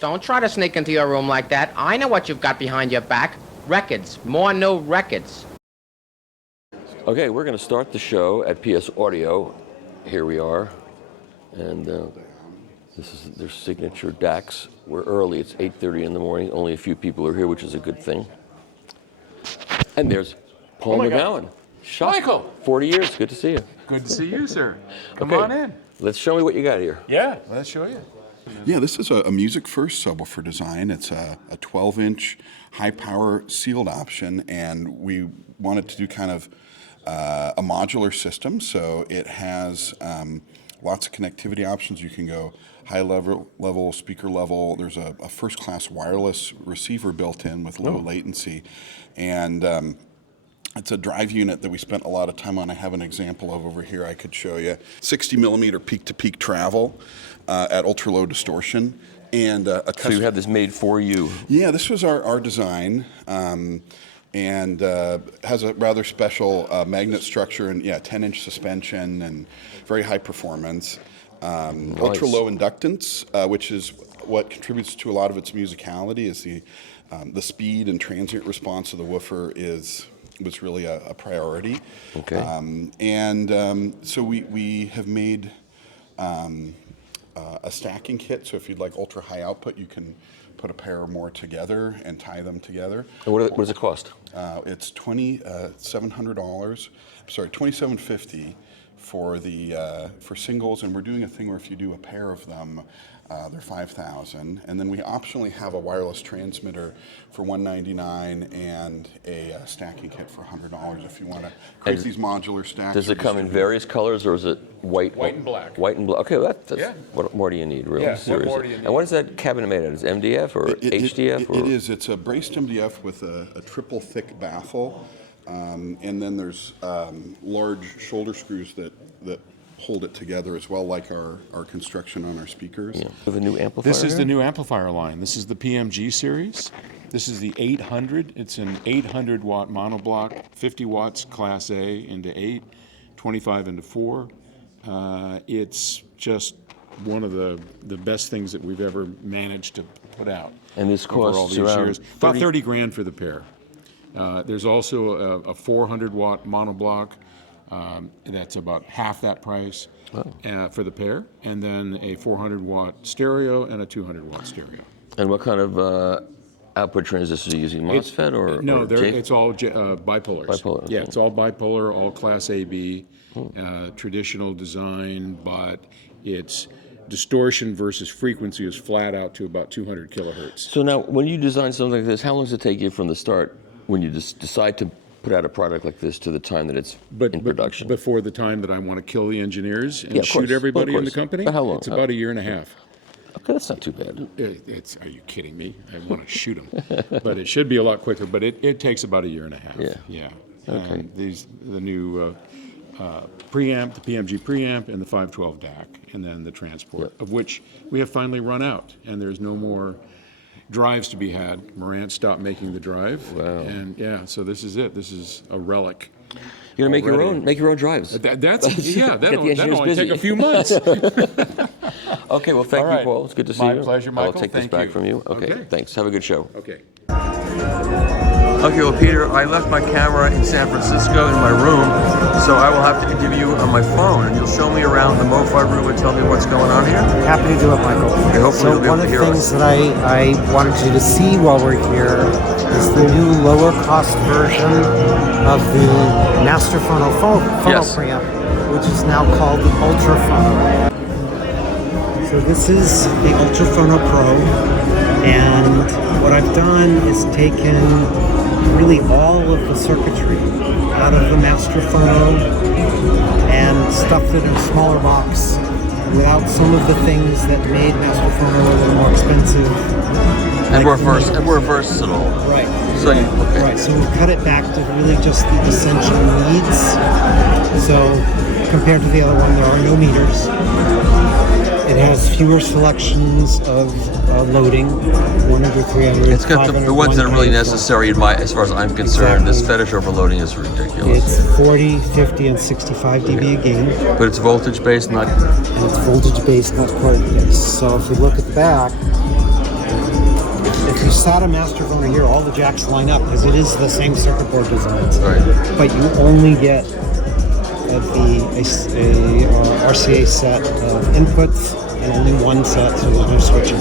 Don't try to sneak into your room like that. I know what you've got behind your back. Records. More new records. Okay, we're going to start the show at P.S.Audio. Here we are. And this is their signature DAX. We're early. It's 8:30 in the morning. Only a few people are here, which is a good thing. And there's Paul McGowan. Michael! 40 years. Good to see you. Good to see you, sir. Come on in. Let's show me what you got here. Yeah, let's show you. Yeah, this is a music first subwoofer design. It's a 12-inch high power sealed option, and we wanted to do kind of a modular system. So it has lots of connectivity options. You can go high level, speaker level. There's a first class wireless receiver built in with low latency. And it's a drive unit that we spent a lot of time on. I have an example of over here I could show you. 60 millimeter peak-to-peak travel at ultra-low distortion. And so you have this made for you. Yeah, this was our design. And has a rather special magnet structure and 10-inch suspension and very high performance. Nice. Ultra-low inductance, which is what contributes to a lot of its musicality, is the speed and transient response of the woofer was really a priority. Okay. So we have made a stacking kit. So if you'd like ultra high output, you can put a pair or more together and tie them together. And what does it cost? It's $2,700. Sorry, $2,750 for singles, and we're doing a thing where if you do a pair of them, they're $5,000, and then we optionally have a wireless transmitter for $199 and a stacking kit for $100 if you want to create these modular stacks. Does it come in various colors, or is it white? White and black. White and black. Okay, that's Yeah. what more do you need, really? Yeah, Seriously. what more do you need? And what is that cabinet made out of? Is it MDF or HDF? It is. It's a braced MDF with a triple thick baffle, and then there's large shoulder screws that hold it together as well, like our construction on our speakers. Yeah. With a new amplifier? This is the new amplifier line. This is the P.M.G series. This is the 800. It's an 800 watt monoblock, 50 watts class A into 8, 25 into 4. It's just one of the best things that we've ever managed to put out. And this over all costs these around years. About 30 grand for the pair. There's also a 400 watt monoblock. That's about half that price for the pair, and then a 400 watt stereo and a 200 watt stereo. And what kind of output transistors are you using? MOSFET or no? or J? It's all bipolars. Bipolar. Yeah, it's all bipolar, all class AB, traditional design, but it's distortion versus frequency is flat out to about 200 kilohertz. So now, when you design something like this, how long does it take you from the start when you just decide to put out a product like this to the time that it's in production? Before the time that I want to kill the engineers and Yeah, of shoot course. everybody Well, of in the course. company? But how long? It's about a year and a half. Okay, that's not too bad. Are you kidding me? I want to shoot them. But it should be a lot quicker, but it takes about a year and a half. Yeah. Okay. The new preamp, the P.M.G preamp, and the 512 DAC, and then the transport, of which we have finally run out, and there's no more drives to be had. Marantz stopped making the drive. Wow. And so this is it. This is a relic. You're gonna make your own drives. That'll only busy. take a few months. Okay, well, thank you, Paul. It's good to see you. My pleasure, Michael. I'll take this Thank back you. from you. Okay, thanks. Have a good show. Okay. Okay, well, Peter, I left my camera in San Francisco in my room, so I will have to interview you on my phone, and you'll show me around the Mo-Fi room and tell me what's going on here? Happy to do it, Michael. Okay, hopefully you'll be one able of to the hear things us. that I wanted you to see while we're here is the new lower-cost version of the Masterphono phono preamp, which is now called the Ultraphono. So this is the Ultraphono Pro, and what I've done is taken really all of the circuitry out of the Masterphono and stuffed it in a smaller box without some of the things that made Masterphono a little more expensive. And we're versatile. Right. So Right, so we've cut it back to really just the essential needs. So compared to the other one, there are no meters. It has fewer selections of loading, 100, 300, it's got 500, the ones that are really 1K, necessary, as far as I'm concerned. This fetish overloading is ridiculous. It's 40, 50, and 65 dB a gain. But it's voltage-based, not... And it's voltage-based, not current-based. So if we look at the back, if you sat a Masterphone here, all the jacks line up because it is the same circuit board designs. Right. But you only get a RCA set of inputs and only one set, so there's no switching.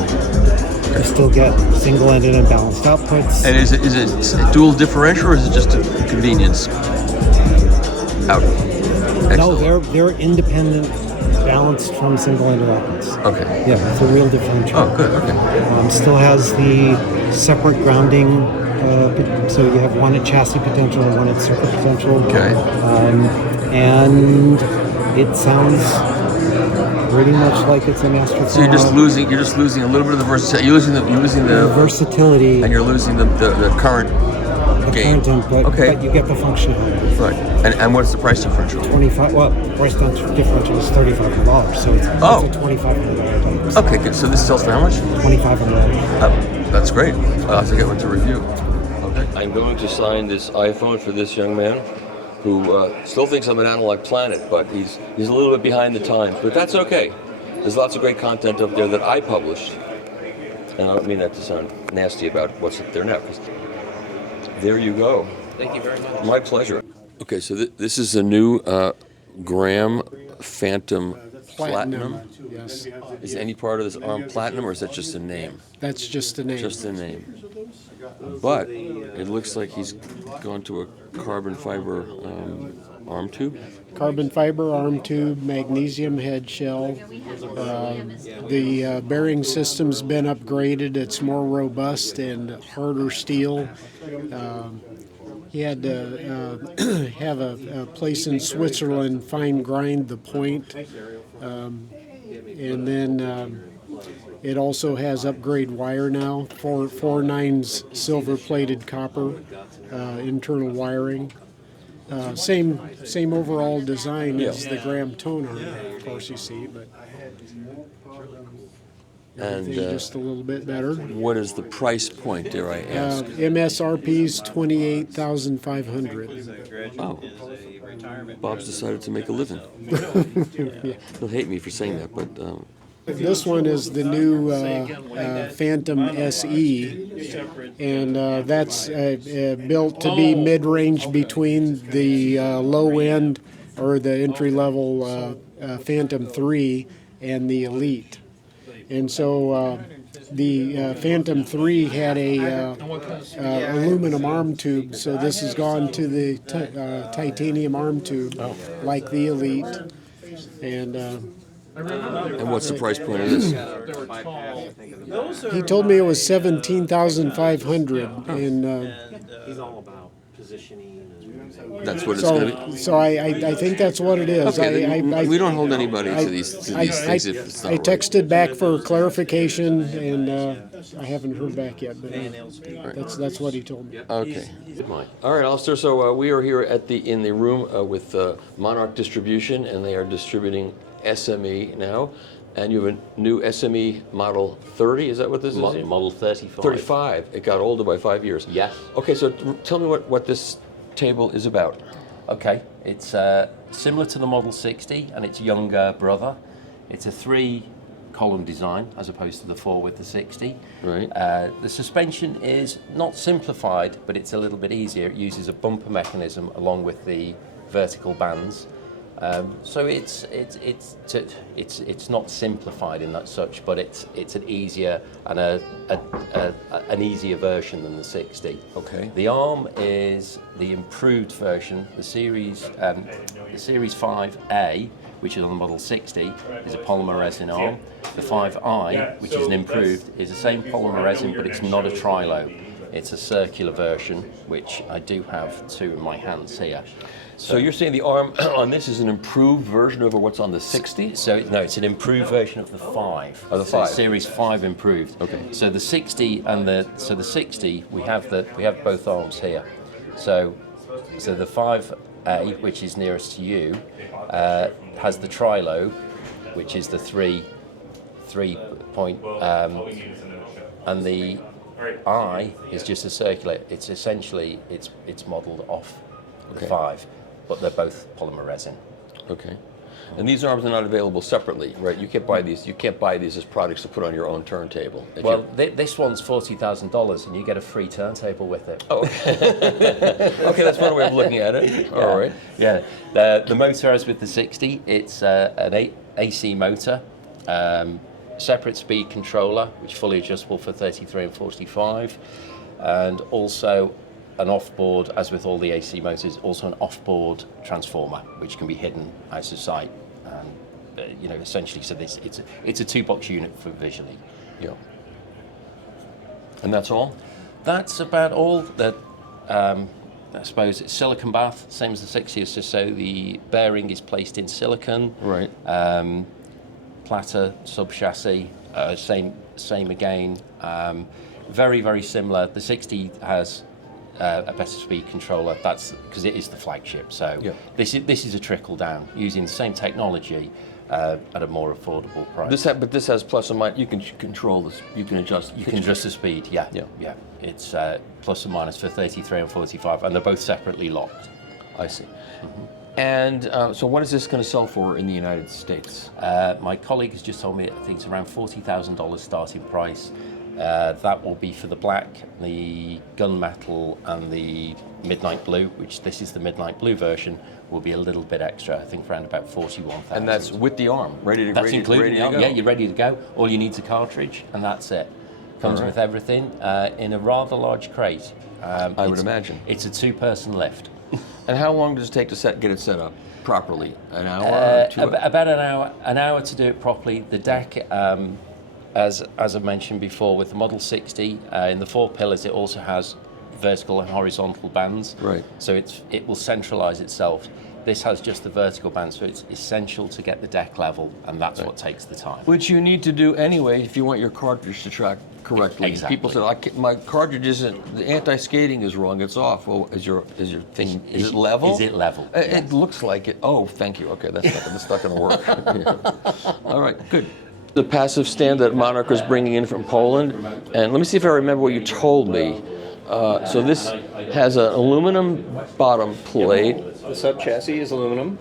You still get single-ended and balanced outputs. And is it a dual differential or is it just a convenience? Out. No, they're independent, balanced from single-ended outputs. Okay. Yeah, it's a real differential. Oh, good. Okay. Still has the separate grounding, so you have one at chassis potential and one at circuit potential. Okay. And it sounds pretty much like it's a Masterphone. So you're just losing a little bit of the versatility. You're losing the versatility, and you're losing the current gain. Current input, okay. But you get the functionality. Right. And what's the price differential? 25. Well, the price differential is $3,500, so it's a $2,500 device. Okay, good. So this sells for how much? $2,500. That's great. I'll have to get one to review. Okay. I'm going to sign this iPhone for this young man, who still thinks I'm an analog planet, but he's a little bit behind the times. But that's okay. There's lots of great content up there that I published, and I don't mean that to sound nasty about what's up there now. There you go. Thank you very much. My pleasure. Okay, so this is a new Graham Phantom Platinum. Yes, Is any part of this arm platinum, or is that just a name? that's just the name. Just a name. But it looks like he's gone to a carbon fiber arm tube. Carbon fiber arm tube, magnesium head shell. The bearing system's been upgraded. It's more robust and harder steel. He had to have a place in Switzerland fine grind the point. And then it also has upgrade wire now, 4/9 silver plated copper internal wiring. Same overall design as the Graham tonearm, of course you see, but everything just a little bit better. What is the price point, dare I ask? MSRP's $28,500. Oh, Bob's decided to make a living. He'll hate me for saying that, but This one is the new Phantom SE, and that's built to be mid-range between the low-end or the entry-level Phantom 3 and the Elite. And so the Phantom 3 had a aluminum arm tube, so this has gone to the titanium arm tube, like the Elite. and what's the price point of this? He told me it was 17,500, and He's all about positioning. That's what it's going to be. so I think that's what it is. Okay, I we don't hold anybody to these things if it's not I right. texted back for clarification, and I haven't heard back yet, but that's what he told me. Okay. All right, Alistair. So we are here in the room with Monarch Distribution, and they are distributing SME now. And you have a new SME Model 30. Is that what this is? Model 35. 35. It got older by 5 years. Yes. Okay, so tell me what this table is about. Okay, it's similar to the Model 60 and its younger brother. It's a 3-column design as opposed to the 4 with the 60. Right. The suspension is not simplified, but it's a little bit easier. It uses a bumper mechanism along with the vertical bands. So it's not simplified in that such, but it's an easier and an easier version than the 60. Okay. The arm is the improved version. The Series 5A, which is on the Model 60, is a polymer resin arm. The 5i, which is an improved, is the same polymer resin, but it's not a tri-lobe. It's a circular version, which I do have 2 in my hands here. So you're saying the arm on this is an improved version over what's on the 60? So no, it's an improved version of the 5. Oh, the So 5. Series 5 improved. Okay. So the 60 and the 60 we have both arms here. So the 5A, which is nearest to you, has the tri-lobe, which is the 3 point, and the I is just a circular. It's essentially it's modelled off the 5, but they're both polymer resin. Okay. And these arms are not available separately, right? You can't buy these. You can't buy these as products to put on your own turntable. Well, this one's $40,000, and you get a free turntable with it. Oh, okay. Okay, that's one way of looking at it. All right. Yeah. The motor, as with the 60, it's an AC motor, separate speed controller, which is fully adjustable for 33 and 45, and also an off-board, as with all the AC motors, also an off-board transformer, which can be hidden out of sight. And, essentially, so it's a two-box unit for visually. Yeah. And that's all? That's about all. I suppose it's silicon bath, same as the 60. It's just so the bearing is placed in silicon. Right. Platter, sub-chassis, same again. Very, very similar. The 60 has a better speed controller. That's because it is the flagship. So this is a trickle down using the same technology at a more affordable price. But this has plus and minus. You can control this. You can adjust. You can adjust the speed. Yeah. It's plus and minus for 33 and 45, and they're both separately locked. I see. Mm-hmm. And so, what is this going to sell for in the United States? My colleague has just told me I think it's around $40,000 starting price. That will be for the black, the gunmetal, and the midnight blue, which this is the midnight blue version, will be a little bit extra, I think around about $41,000. And that's with the arm, ready to go? That's including the arm, yeah, you're ready to go. All you need is a cartridge, and that's it. Comes with everything in a rather large crate. I would imagine. It's a two-person lift. And how long does it take to get it set up properly? An hour? About an hour to do it properly. The deck, as I mentioned before, with the Model 60, in the 4 pillars, it also has vertical and horizontal bands. Right. So it will centralize itself. This has just the vertical band, so it's essential to get the deck level, and that's what takes the time. Which you need to do anyway if you want your cartridge to track correctly. Exactly. People say, my cartridge isn't, the anti-skating is wrong, it's off. Well, is your thing, is it level? Is it level? It looks like it. Oh, thank you. Okay, that's not going to work. Yeah. All right, good. The passive stand that Monarch is bringing in from Poland, and let me see if I remember what you told me. So this has an aluminum bottom plate. The sub-chassis is aluminum.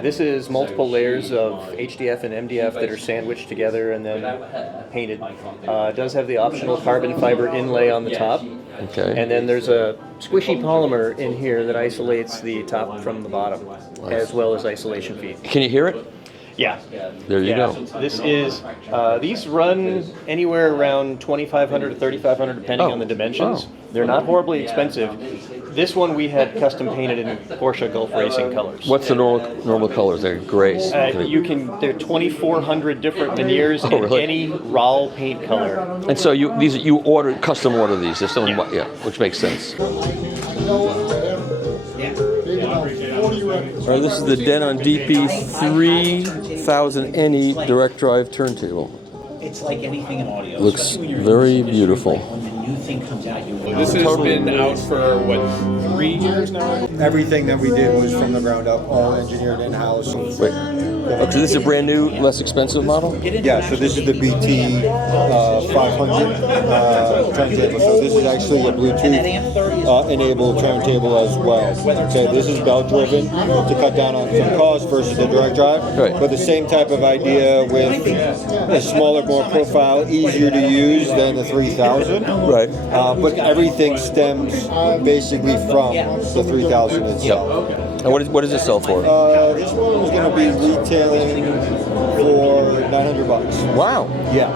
This is multiple layers of HDF and MDF that are sandwiched together and then painted. It does have the optional carbon fiber inlay on the top. Okay. And then there's a squishy polymer in here that isolates the top from the bottom, as well as isolation feet. Can you hear it? Yeah. There you go. This is, these run anywhere around $2,500 to $3,500 depending on the dimensions. They're not horribly expensive. This one we had custom painted in Porsche Gulf Racing colors. What's the normal colors? They're grays. There are 2,400 different veneers in any RAL paint color. And so you custom order these. If someone, which makes sense. All right, this is the Denon DP-3000NE direct drive turntable. It's like anything in audio. Looks very beautiful. This has been out for, 3 years now? Everything that we did was from the ground up, all engineered in-house. Wait. Okay, so this is a brand new, less expensive model? Yeah, so this is the BT 500 turntable. So this is actually a Bluetooth enabled turntable as well. Okay, this is belt driven to cut down on some cost versus the direct drive. Right. But the same type of idea with a smaller, more profile, easier to use than the 3000. Right. But everything stems basically from the 3000 itself. Yep. And what does it sell for? This one is going to be retailing for $900. Wow. Yeah.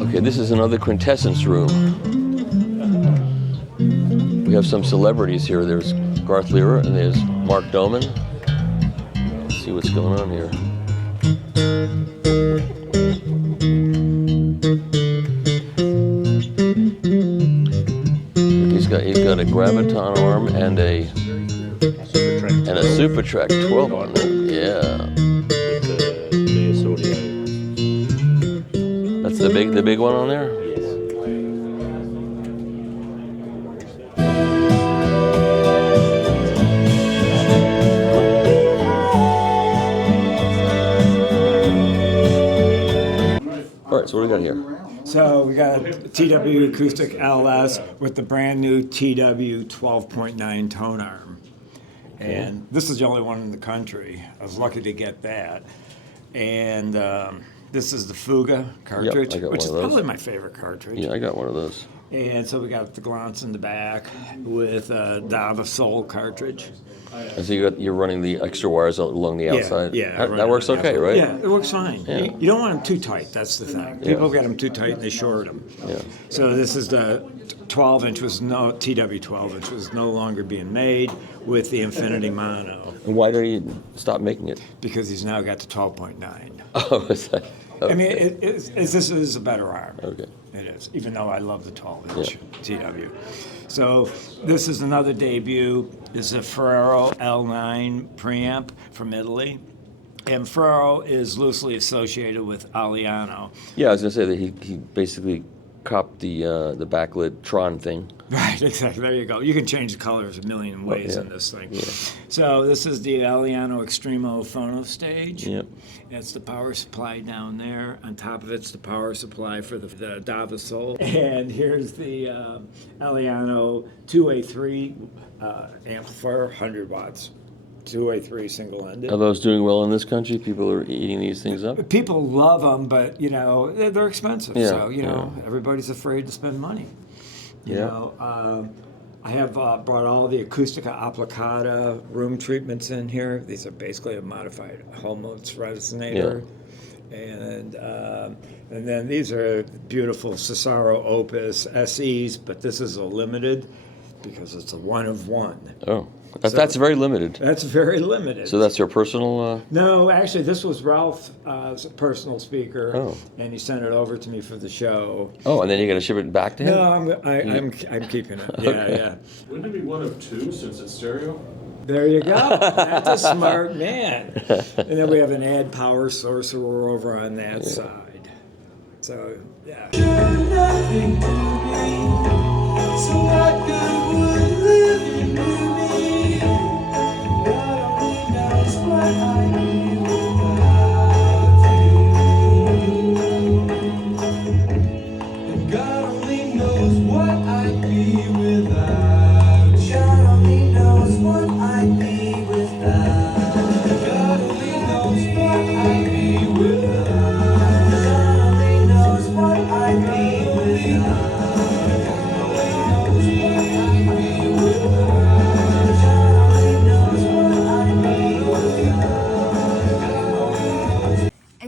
Okay, this is another quintessence room. We have some celebrities here. There's Garth Lira and there's Mark Döhmann. Let's see what's going on here. He's got a graviton arm and a Supatrac 12 on there. Yeah. That's the big one on there? All right, so what do we got here? So we got a TW Acoustic LS with the brand new TW 12.9 tone arm. And this is the only one in the country. I was lucky to get that. And this is the Fuuga cartridge, which is probably my favorite cartridge. Yeah, I got one of those. And so we got the glance in the back with a DAVA Soul cartridge. And so you're running the extra wires along the outside? Yeah. That works okay, right? Yeah, it works fine. Yeah. You don't want them too tight, that's the thing. People get them too tight and they short them. Yeah. So this is the 12-inch TW 12-inch was no longer being made with the Infinity Mono. And why don't you stop making it? Because he's now got the 12.9. Oh, is that? Okay. I mean, this is a better arm. Okay. It is, even though I love the 12-inch TW. So this is another debut. This is a Ferrero L9 preamp from Italy. And Ferrero is loosely associated with Alieno. Yeah, I was going to say that he basically copped the backlit Tron thing. Right, exactly. There you go. You can change the colors a million ways in this thing. Yeah. So this is the Alieno Extremo Phono stage. Yep. That's the power supply down there. On top of it's the power supply for the DAVA Soul. And here's the Alieno 2A3 amplifier, 100 watts. 2A3 single-ended. Are those doing well in this country? People are eating these things up? People love them, but, they're expensive. Yeah, So, everybody's afraid to spend money. You know, I have brought all the Acoustica Applicata room treatments in here. These are basically a modified Helmholtz resonator. Yeah. And then these are beautiful Cessaro Opus SEs, but this is a limited because it's a one of one. Oh. That's very limited. That's very limited. So that's your personal? No, actually, this was Ralph's personal speaker, Oh. and he sent it over to me for the show. Oh, and then you're going to ship it back to him? No, I'm keeping it. Yeah. Wouldn't it be one of two since it's stereo? There you go. That's a smart man. And then we have an add power sorcerer over on that side. So, yeah.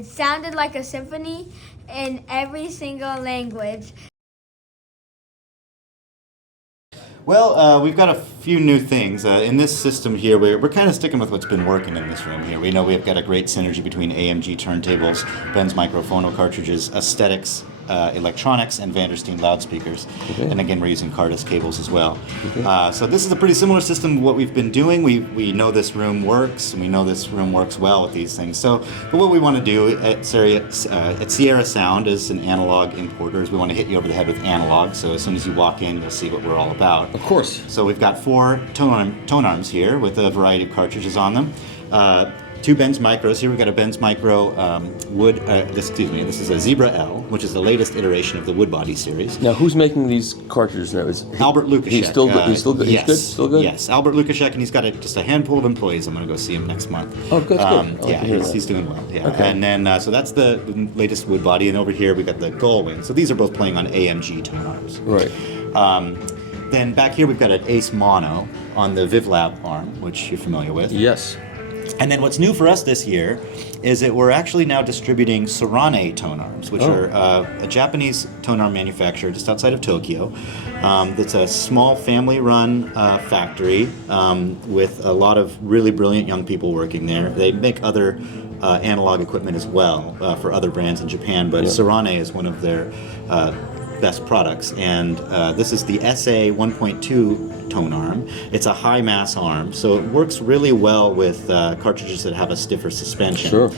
Sounded like a symphony in every single language. Well, we've got a few new things. In this system here, we're kind of sticking with what's been working in this room here. We know we've got a great synergy between A.M.G turntables, Benz-Micro phono cartridges, Aesthetix, electronics, and Vandersteen loudspeakers. Okay. And again, we're using Cardas cables as well. Okay. So this is a pretty similar system to what we've been doing. We know this room works, and we know this room works well with these things. But what we want to do at Sierra Sound as an analog importer is we want to hit you over the head with analog. So as soon as you walk in, you'll see what we're all about. Of course. So we've got 4 tone arms here with a variety of cartridges on them. 2 Benz-Micros here. We've got a Benz-Micro this is a Zebra L, which is the latest iteration of the wood body series. Now, who's making these cartridges now? Albert Lukaszek. He's still good? Yes. He's still good? Yes, Albert Lukaszek, and he's got just a handful of employees. I'm going to go see him next month. Oh, good. Yeah, he's doing well. Yeah. Okay. And then, so that's the latest wood body, and over here we've got the Gullwing. So these are both playing on A.M.G tone arms. Right. Then back here we've got an Ace Mono on the VivLab arm, which you're familiar with. Yes. And then what's new for us this year is that we're actually now distributing Sorane tone arms, which are a Japanese tone arm manufacturer just outside of Tokyo. It's a small family-run factory with a lot of really brilliant young people working there. They make other analog equipment as well for other brands in Japan, but Sorane is one of their best products, and this is the SA 1.2 tone arm. It's a high mass arm, so it works really well with cartridges that have a stiffer suspension. Sure.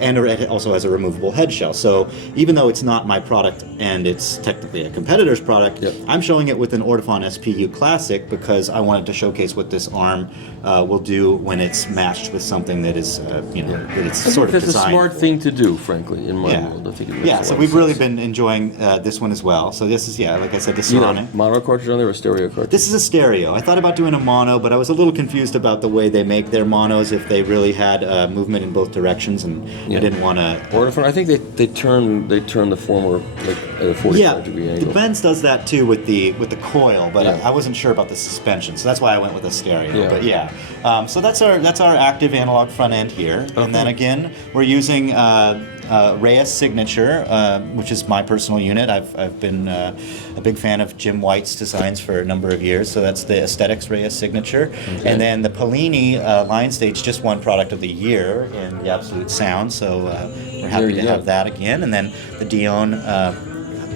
And it also has a removable head shell. So even though it's not my product and it's technically a competitor's product, I'm showing it with an Ortofon SPU Classic because I wanted to showcase what this arm will do when it's matched with something that is, that it's sort of designed. That's a smart thing to do, frankly, in my world. I think it makes a lot so of we've really sense. been enjoying this one as well. well. So this is, like I said, the You know, Sorane. mono cartridge on there or stereo cartridge? This is a stereo. I thought about doing a mono, but I was a little confused about the way they make their monos, if they really had movement in both directions, and I didn't want to. Or I think they turn the former like at a 45 degree the angle. Benz does that too with the coil, but I wasn't sure about the suspension, so that's why I went with a stereo. Yeah. But so that's our active analog front end here, and then again we're using Reyes Signature, which is my personal unit. I've been a big fan of Jim White's designs for a number of years, so that's the Aesthetix Reyes Signature. Okay. And then the Polini Line Stage just won Product of the Year in the Absolute Sound, so we're happy to have that again. And then the Dion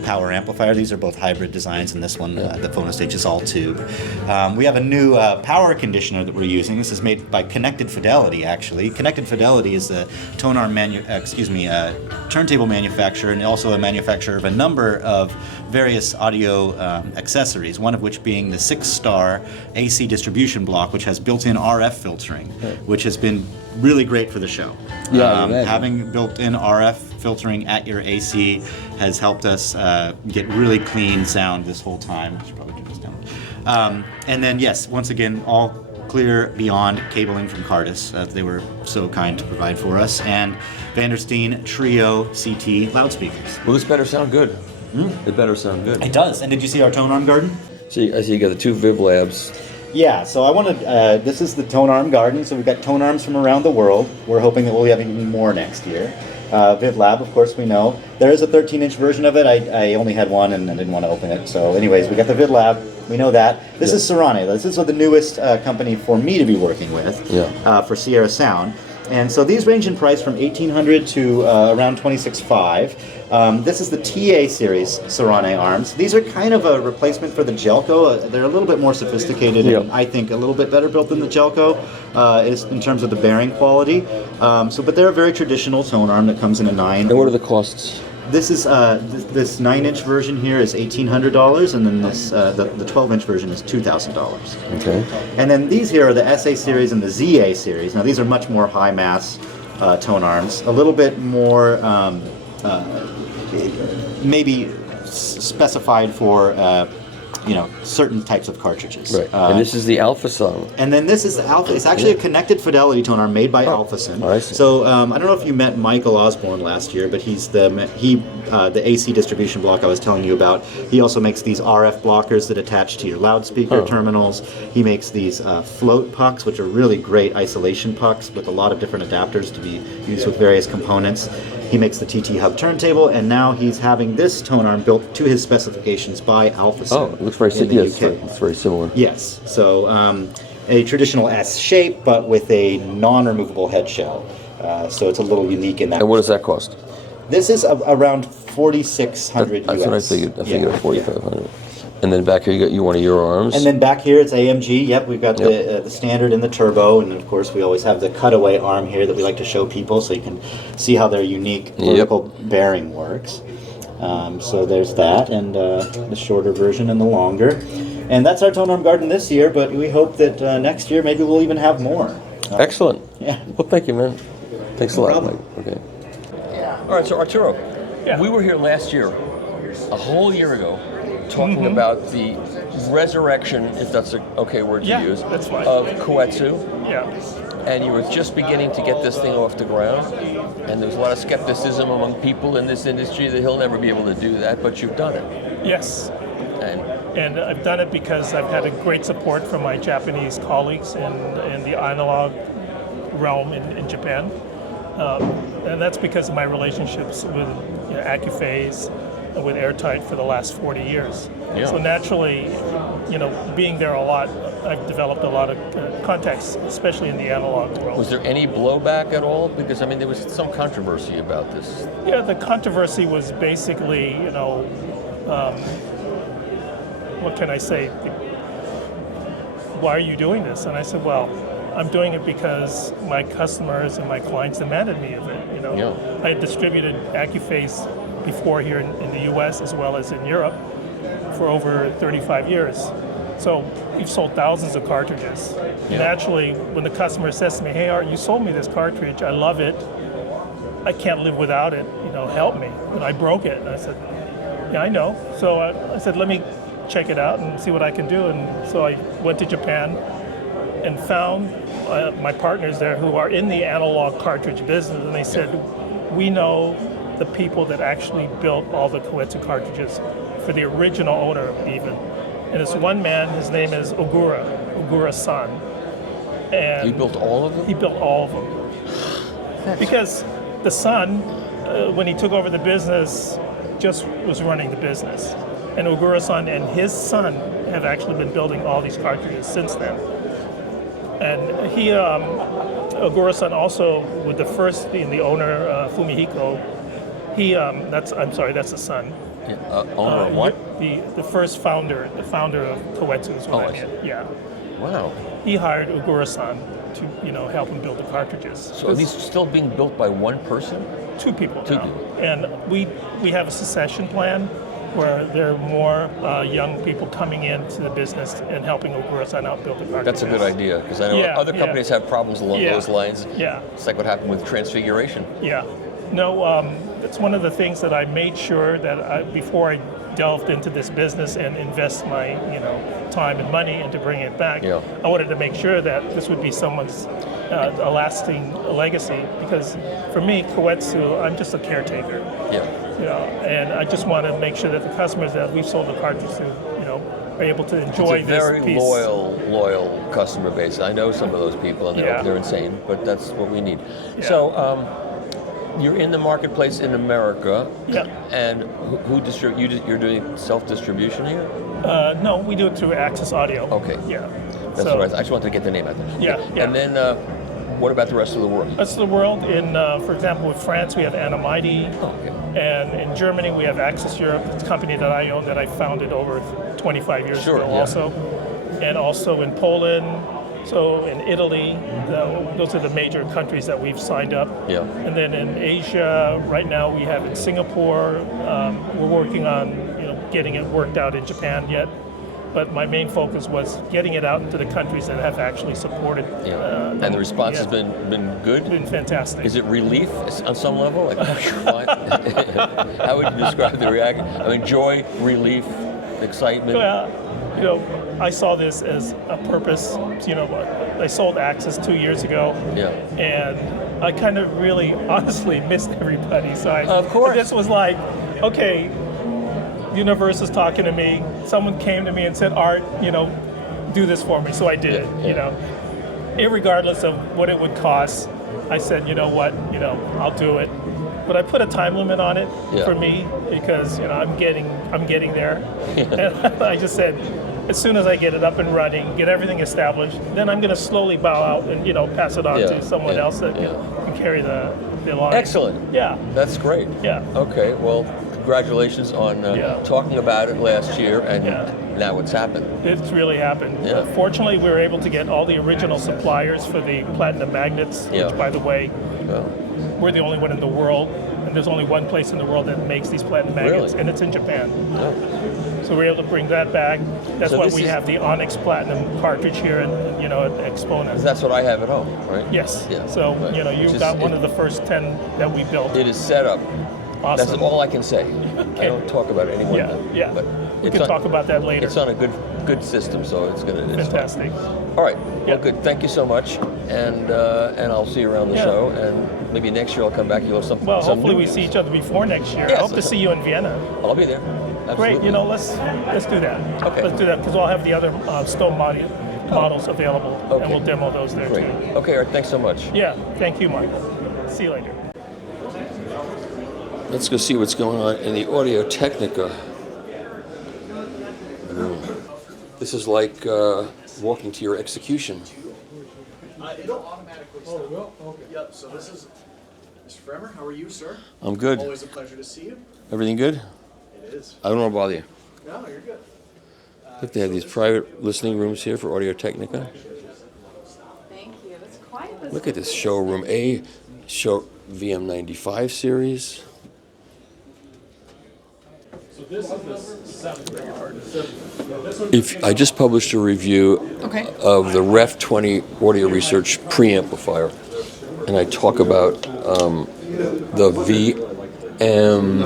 power amplifier. These are both hybrid designs, and this one, the phono stage, is all tube. We have a new power conditioner that we're using. This is made by Connected Fidelity, actually. Connected Fidelity is a tonearm turntable manufacturer, and also a manufacturer of a number of various audio accessories, one of which being the 6-star AC distribution block, which has built-in RF filtering, which has been really great for the show. Having built-in RF filtering at your AC has helped us get really clean sound this whole time. I should probably turn this down. And then, yes, once again, all clear beyond cabling from Cardas. They were so kind to provide for us. And Vandersteen Trio CT loudspeakers. Well, this better sound good. It better sound good. It does. And did you see our tonearm garden? See, I see you got the two Viv Labs. Yeah, so I wanted, this is the tonearm garden, so we've got tonearms from around the world. We're hoping that we'll have even more next year. Viv Lab, of course, we know. There is a 13-inch version of it. I only had one and I didn't want to open it. So anyways, we got the Viv Lab. We know that. This is Sorane. This is the newest company for me to be working with for Sierra Sound. And so these range in price from $1,800 to around $26,500. This is the TA series Sorane arms. These are kind of a replacement for the Jelco. They're a little bit more sophisticated and I think a little bit better built than the Jelco is in terms of the bearing quality. But they're a very traditional tone arm that comes in a 9. And what are the costs? This is this 9-inch version here is $1,800, and then this the 12-inch version is $2,000. Okay. And then these here are the SA series and the ZA series. Now these are much more high mass tone arms, a little bit more maybe specified for certain types of cartridges. Right. And this is the Alpha Sound. And then this is the Alpha. It's actually a Connected Fidelity tone arm made by Alphason. I see. So I don't know if you met Michael Osborne last year, but he's the AC distribution block I was telling you about. He also makes these RF blockers that attach to your loudspeaker terminals. He makes these float pucks, which are really great isolation pucks with a lot of different adapters to be used with various components. He makes the TT Hub turntable, and now he's having this tone arm built to his specifications by Alphason. Oh, it looks very similar. Yes, it's very similar. Yes. So a traditional S shape, but with a non-removable head shell. So it's a little unique in that. And what does that cost? This is around $4,600 That's US. what I figured. I figured $4,500. And then back here you got one of your arms. And then back here it's A.M.G. Yep, we've got the standard and the turbo, and of course we always have the cutaway arm here that we like to show people so you can see how their unique vertical bearing works. So there's that, and the shorter version and the longer. And that's our tone arm garden this year, but we hope that next year maybe we'll even have more. Excellent. Yeah. Well, thank you, man. Thanks No a lot, problem. Mike. Okay. All right, so Arturo, we were here last year, a whole year ago, talking about the resurrection, if that's an okay word to use, that's fine. of Koetsu. Yeah. And you were just beginning to get this thing off the ground, and there was a lot of skepticism among people in this industry that he'll never be able to do that, but you've done it. Yes. And I've done it because I've had a great support from my Japanese colleagues in the analog realm in Japan. And that's because of my relationships with Accuphase and with Airtight for the last 40 years. Yeah. So naturally, being there a lot, I've developed a lot of contacts, especially in the analog world. was there any blowback at all? Because, I mean, there was some controversy about this. Yeah, the controversy was basically, what can I say? Why are you doing this? And I said, well, I'm doing it because my customers and my clients demanded me of it. I had distributed Accuphase before here in the U.S. as well as in Europe for over 35 years. So we've sold thousands of cartridges. Naturally, when the customer says to me, hey, Art, you sold me this cartridge, I love it, I can't live without it, help me. And I broke it, and I said, Yeah, I know. So I said, let me check it out and see what I can do. And so I went to Japan and found my partners there who are in the analog cartridge business, and they said, we know the people that actually built all the Koetsu cartridges for the original owner even. And it's one man, his name is Ogura-san. And he built all of them? He built all of them. Because the son, when he took over the business, just was running the business. And Ogura-san and his son have actually been building all these cartridges since then. And he, Ogura-san also, with the first being the owner, Fumihiko, that's the son. Owner of what? The first founder, the founder of Koetsu is what I mean. Yeah. Wow. He hired Ogura-san to, help him build the cartridges. So are these still being built by one person? Two people. Two now. people. And we have a succession plan where there are more young people coming into the business and helping Ogura-san out build the cartridges. That's a good idea, because I know other companies have problems along those lines. Yeah. It's like what happened with Transfiguration. Yeah. No, it's one of the things that I made sure that before I delved into this business and invest my, time and money into bringing it back, I wanted to make sure that this would be someone's a lasting legacy. Because for me, Koetsu, I'm just a caretaker. Yeah. And I just want to make sure that the customers that we've sold the cartridges to, are able to enjoy it's a this very piece. loyal customer base. I know some of those people, and they're insane, but that's what we need. Yeah. So. You're in the marketplace in America, and who distribute? You're doing self-distribution here? No, we do it through AXPONA. Okay. Yeah. That's what I just wanted to get the name out there. Yeah. And then, what about the rest of the world? The rest of the world, for example, with France, we have Animidi. And in Germany, we have Access Europe. It's a company that I own that I founded over 25 years ago also. And also in Poland. So in Italy, those are the major countries that we've signed up. Yeah. And then in Asia, right now we have in Singapore. We're working on getting it worked out in Japan yet. But my main focus was getting it out into the countries that have actually supported. And the response has been good? It's been fantastic. Is it relief on some level? Like, how would you describe the reaction? I mean, joy, relief, excitement? I saw this as a purpose. I sold Access 2 years ago. Yeah. And I kind of really, honestly, missed everybody. So of course. This was like, okay, Universe is talking to me. Someone came to me and said, Art, do this for me. So I did, Irregardless of what it would cost, I said, you know what, I'll do it. But I put a time limit on it for me because, I'm getting there. And I just said, as soon as I get it up and running, get everything established, then I'm going to slowly bow out and, pass it on to someone else that can carry the line. Excellent. Yeah. That's great. Yeah. Okay, well, congratulations on talking about it last year, and now it's happened. It's really happened. Yeah. Fortunately, we were able to get all the original suppliers for the platinum magnets, which, by the way, we're the only one in the world, and there's only one place in the world that makes these platinum magnets, and it's in Japan. So we're able to bring that back. That's why we have the Onyx Platinum cartridge here, at AXPONA. That's what I have at home, right? Yes. Yeah. So you've got one of the first 10 that we built. It is set up. Awesome. That's all I can say. Okay. I don't talk about anyone. Yeah. But we can talk about that later. It's on a good system, so it's fantastic. Fun. All right. Well, good. Thank you so much, and I'll see you around the show, and maybe next year I'll come back. You'll have something. Well, hopefully we see each other before next year. Yes, I hope to see you in Vienna. All be there. Absolutely. Great. Let's do that. Okay. Let's do that because we'll have the other stone models available, and we'll demo those there too. Okay. All right. Thanks so much. Yeah. Thank you, Michael. See you later. Let's go see what's going on in the Audio-Technica room. This is like walking to your execution. It'll automatically stop. Oh, it will? Okay. Yep, so this is Mr. Fremer. How are you, sir? I'm good. Always a pleasure to see you. Everything good? It is. I don't want to bother you. No, you're good. Look, they have these private listening rooms here for Audio-Technica. Thank you. That's quite a Look at this showroom. A show VM95 series. So this is the If I just published a review of the Ref 20 Audio Research preamplifier, and I talk about the VM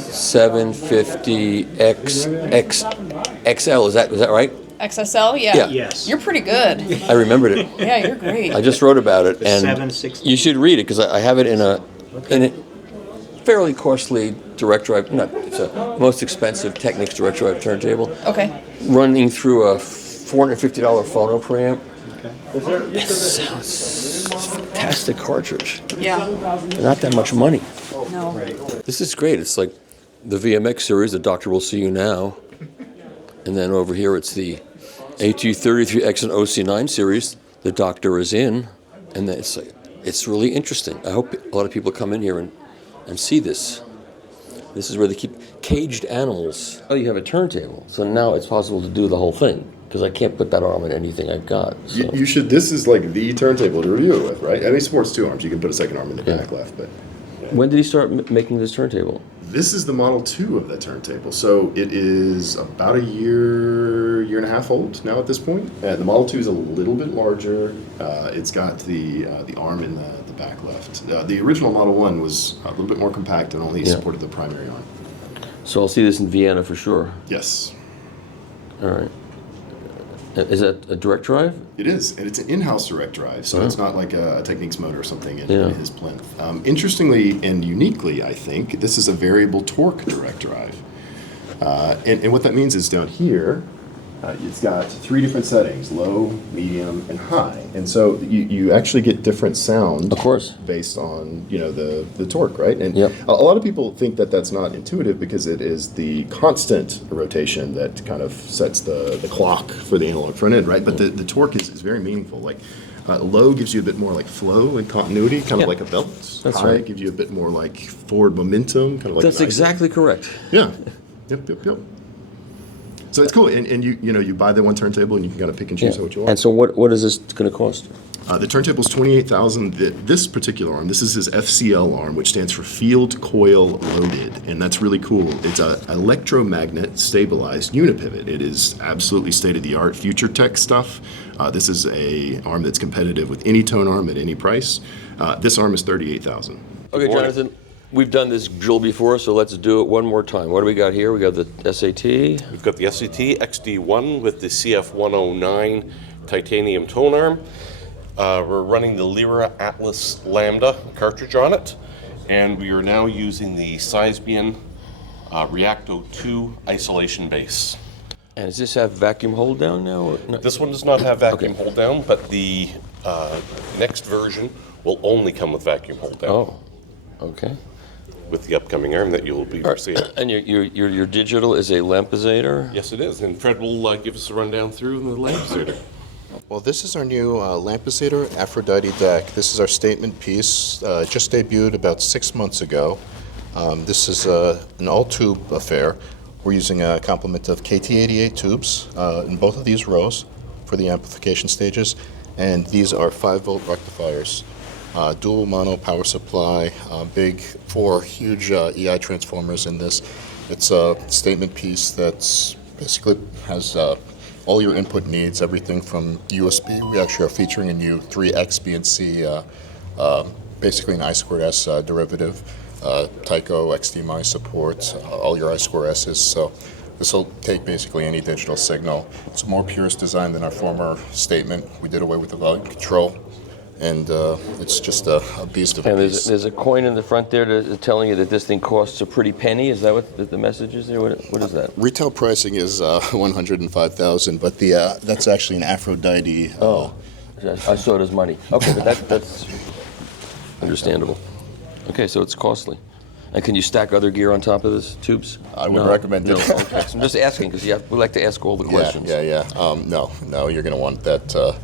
750XL. Is that right? XSL, yeah. Yeah. Yes. You're pretty good. I remembered it. Yeah, you're great. I just wrote about it, and 760. you should read it because I have it in a fairly costly direct drive. No, it's a most expensive Technics direct drive turntable. Okay. Running through a $450 phono preamp. It sounds fantastic cartridge. Yeah. Not that much money. No. This is great. It's like the VMX series, the Doctor Will See You Now. And then over here it's the AT33X and OC9 series, the Doctor is in. And then it's really interesting. I hope a lot of people come in here and see this. This is where they keep caged animals. Oh, you have a turntable. So now it's possible to do the whole thing. Because I can't put that arm in anything I've got. So. You should. This is like the turntable to review it with, right? I mean, it supports 2 arms. You can put a second arm in the back left, but. When did he start making this turntable? This is the Model 2 of that turntable. So it is about a year and a half old now at this point. The Model 2 is a little bit larger. It's got the arm in the back left. The original Model 1 was a little bit more compact and only supported the primary arm. So I'll see this in Vienna for sure. Yes. All right. Is that a direct drive? It is, and it's an in-house direct drive, so it's not like a Technics motor or something in his plinth. Interestingly and uniquely, I think, this is a variable torque direct drive. And what that means is down here, it's got 3 different settings, low, medium, and high. And so you actually get different sound, of course, based on the torque, right? And a lot of people think that that's not intuitive because it is the constant rotation that kind of sets the clock for the analog front end, right? But the torque is very meaningful. Like low gives you a bit more like flow and continuity, kind of like a belt. That's high right. gives you a bit more like forward momentum, kind of like. That's exactly correct. Yeah. Yep. So it's cool, and you buy the one turntable and you can kind of pick and choose what you want. And so what is this going to cost? The turntable's $28,000. This particular arm, this is his FCL arm, which stands for Field Coil Loaded, and that's really cool. It's an electromagnet stabilized unipivot. It is absolutely state-of-the-art future tech stuff. This is a arm that's competitive with any tone arm at any price. This arm is $38,000. Okay, Jonathan. We've done this drill before, so let's do it one more time. What do we got here? We got the SAT. We've got the SAT XD1 with the CF109 titanium tone arm. We're running the Lyra Atlas Lambda cartridge on it, and we are now using the Seismian Reacto 2 isolation base. And does this have vacuum hold down now? Or no? This one does not have vacuum hold down, but the next version will only come with vacuum hold down. Oh, okay. With the upcoming arm that you'll be seeing. And your digital is a Lampizator? Yes, it is. And Fred will give us a rundown through the Lampizator. Well, this is our new Lampizator Aphrodite deck. This is our statement piece, just debuted about 6 months ago. This is an all-tube affair. We're using a complement of KT88 tubes in both of these rows for the amplification stages, and these are 5-volt rectifiers. Dual mono power supply, big 4 huge EI transformers in this. It's a statement piece that's basically has all your input needs, everything from USB. We actually are featuring a new 3X B and C, basically an I2S derivative. Tyco XDMI supports all your I2Ss, so this will take basically any digital signal. It's a more purist design than our former statement. We did away with the volume control. And it's just a beast of a piece. There's a coin in the front there telling you that this thing costs a pretty penny. Is that what the message is there? What is that? Retail pricing is $105,000, but that's actually an Aphrodite. I saw it as money. Okay, but that's understandable. Okay, so it's costly. And can you stack other gear on top of this tubes? I would recommend it. No, okay. So I'm just asking because we like to ask all the questions. Yeah. No, you're going to want that to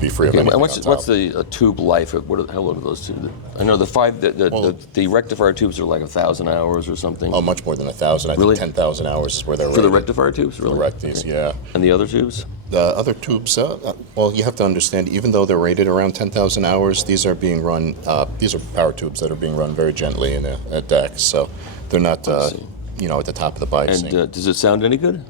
be free of anything. And what's the tube life? How long are those tubes? I know the rectifier tubes are like 1,000 hours or something. Oh, much more than 1,000. I think 10,000 hours is where they're for the rectifier tubes. Really? For the recties, yeah. And the other tubes? The other tubes, well, you have to understand, even though they're rated around 10,000 hours, these are being run. These are power tubes that are being run very gently in a deck, so they're not, at the top of the bike. And does it sound any good?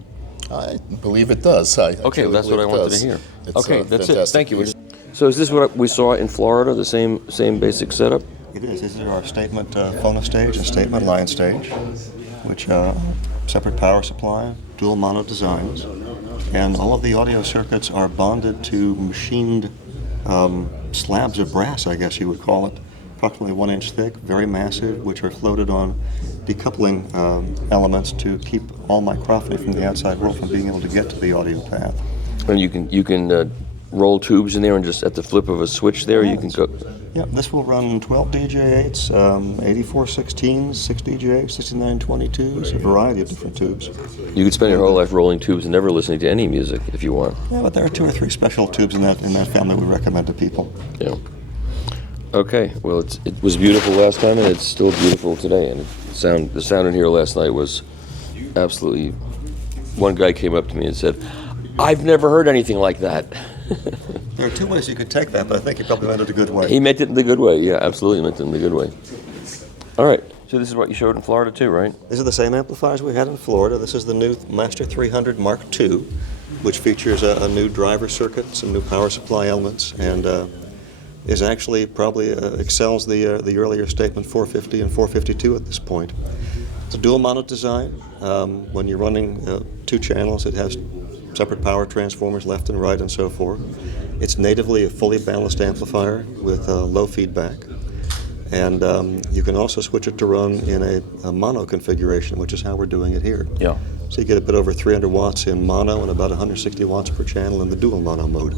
I believe it does. Okay, that's what I wanted to hear. Okay, that's fantastic. it. Thank you. So is this what we saw in Florida, the same basic setup? It is. This is our statement phono stage and statement line stage. which separate power supply, dual mono designs, and all of the audio circuits are bonded to machined slabs of brass, I guess you would call it, approximately 1 inch thick, very massive, which are floated on decoupling elements to keep all microphony from the outside world from being able to get to the audio path. And you can roll tubes in there, and just at the flip of a switch there, you can go. Yeah, this will run 12 DJ8s, 84 16s, 6 DJ8s, 69 22s, a variety of different tubes. You could spend your whole life rolling tubes and never listening to any music if you want. Yeah, but there are 2 or 3 special tubes in that family we recommend to people. Yeah. Okay. Well, it was beautiful last time, and it's still beautiful today. And the sound in here last night was absolutely. One guy came up to me and said, "I've never heard anything like that." There are 2 ways you could take that, but I think he probably meant it a good way. He meant it in the good way. Yeah, absolutely meant it in the good way. All right. So this is what you showed in Florida too, right? These are the same amplifiers we had in Florida. This is the new Master 300 Mark II, which features a new driver circuit, some new power supply elements, and is actually probably excels the earlier statement 450 and 452 at this point. It's a dual mono design. When you're running 2 channels, it has separate power transformers left and right and so forth. It's natively a fully balanced amplifier with low feedback. And you can also switch it to run in a mono configuration, which is how we're doing it here. Yeah. So you get a bit over 300 watts in mono and about 160 watts per channel in the dual mono mode.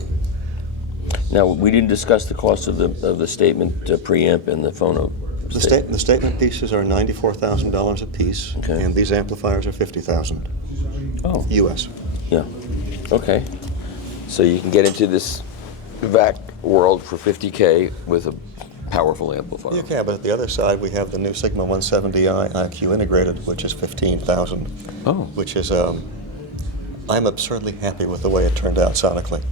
Now, we didn't discuss the cost of the statement preamp and the phono. The statement pieces are $94,000 a piece, okay. And these amplifiers are $50,000. Oh. US. Yeah. Okay. So you can get into this VAC world for $50K with a powerful amplifier. You can, but at the other side we have the new Sigma 170i IQ integrated, which is $15,000. Oh. Which is, I'm absurdly happy with the way it turned out sonically.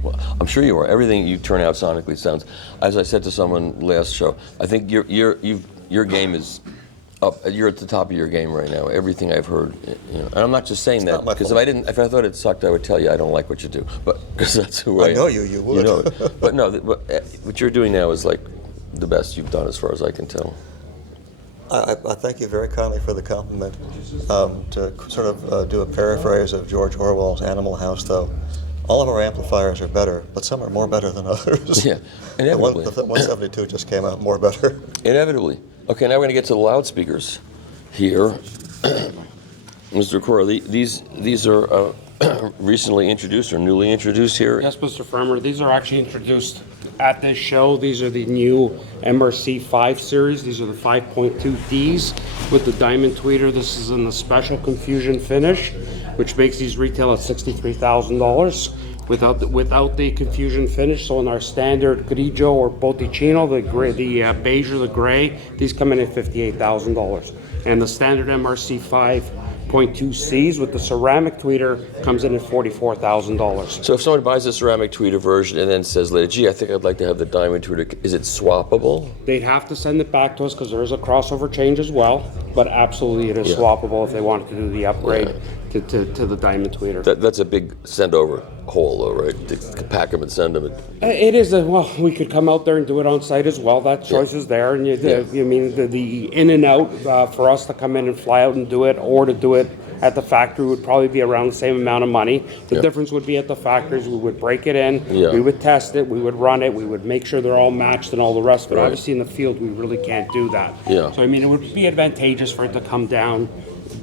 Well, I'm sure you are. Everything you turn out sonically sounds. As I said to someone last show, I think your game is up. You're at the top of your game right now. Everything I've heard, and I'm not just saying that because if I thought it sucked, I would tell you I don't like what you do. But because that's who I am. I know you would. You know, but no, what you're doing now is like the best you've done as far as I can tell. I thank you very kindly for the compliment. To sort of do a paraphrase of George Orwell's Animal House, though. All of our amplifiers are better, but some are more better than others. Yeah, inevitably. The 172 just came out more better. Inevitably. Okay, now we're going to get to the loudspeakers here. Mr. Acora, these are recently introduced or newly introduced here? Yes, Mr. Fremer. These are actually introduced at this show. These are the new MRC 5 series. These are the 5.2Ds with the diamond tweeter. This is in the special confusion finish, which makes these retail at $63,000 without the confusion finish. So in our standard grigio or botticino, the beige or the gray, these come in at $58,000. And the standard MRC 5.2Cs with the ceramic tweeter comes in at $44,000. So if someone buys a ceramic tweeter version and then says later, gee, I think I'd like to have the diamond tweeter, is it swappable? They'd have to send it back to us because there is a crossover change as well, but absolutely it is swappable if they wanted to do the upgrade to the diamond tweeter. That's a big send over hole though, right? To pack them and send them. It is, well, we could come out there and do it on site as well. That choice is there. And you mean the in and out for us to come in and fly out and do it or to do it at the factory would probably be around the same amount of money. The difference would be at the factories, we would break it in, we would test it, we would run it, we would make sure they're all matched and all the rest. But obviously in the field, we really can't do that. Yeah. So I mean, it would be advantageous for it to come down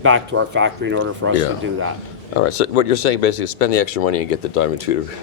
back to our factory in order for us to do that. All right, so what you're saying basically is spend the extra money and get the diamond tweeter.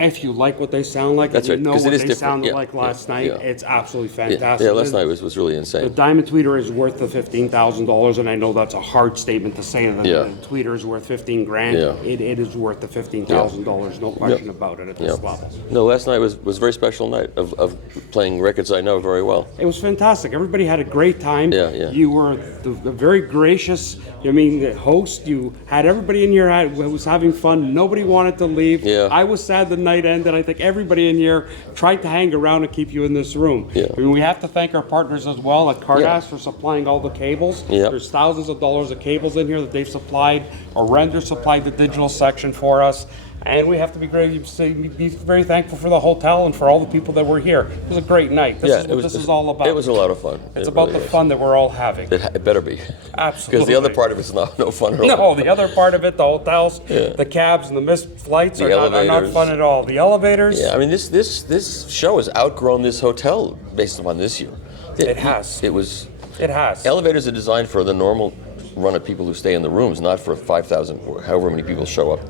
If you like what they sound like, That's and you right, know 'cause it what is they different. sounded like last night, it's absolutely fantastic. Yeah, last night was really insane. The diamond tweeter is worth the $15,000, and I know that's a hard statement to say that the tweeter is worth $15,000. Yeah. It is worth the $15,000, no question about it at this level. No, last night was a very special night of playing records I know very well. It was fantastic. Everybody had a great time. You were the very gracious, the host. You had everybody in here who was having fun. Nobody wanted to leave. I was sad the night ended. I think everybody in here tried to hang around and keep you in this room. I mean, we have to thank our partners as well at Cardas for supplying all the cables. There's thousands of dollars of cables in here that they've supplied. Render supplied the digital section for us. And we have to be very thankful for the hotel and for all the people that were here. It was a great night. This is what this is all about. It was a lot of fun. It's It about really the is. fun that we're all having. It better be. Absolutely. Because the other part of it's no fun at all. No, the other part of it, the hotels, Yeah. the cabs, and the missed flights The are not elevators. fun at all. The elevators. Yeah, I mean, this show has outgrown this hotel based upon this year. It has. It has. Elevators are designed for the normal run of people who stay in the rooms, not for 5,000 or however many people show up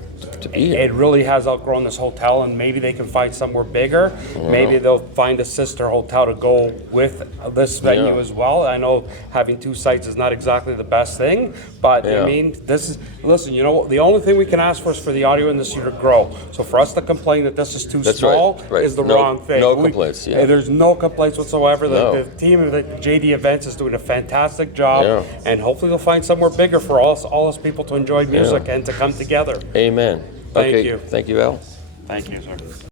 to be here. It really has outgrown this hotel, and maybe they can find somewhere bigger. Maybe they'll find a sister hotel to go with this venue Yeah. as well. I know having two sites is not exactly the best thing, but Yeah. I mean, listen, you know, the only thing we can ask for is for the audio industry to grow. So for us to complain that this is too That's small right. is the No- wrong thing. no complaints, yeah. There's no complaints whatsoever. No. The team of the JD Events is doing a fantastic job, Yeah. and hopefully they'll find somewhere bigger for all us people to enjoy music Yeah. and to come together. Amen. Thank Okay, you. Thank you, Al. Thank you, sir.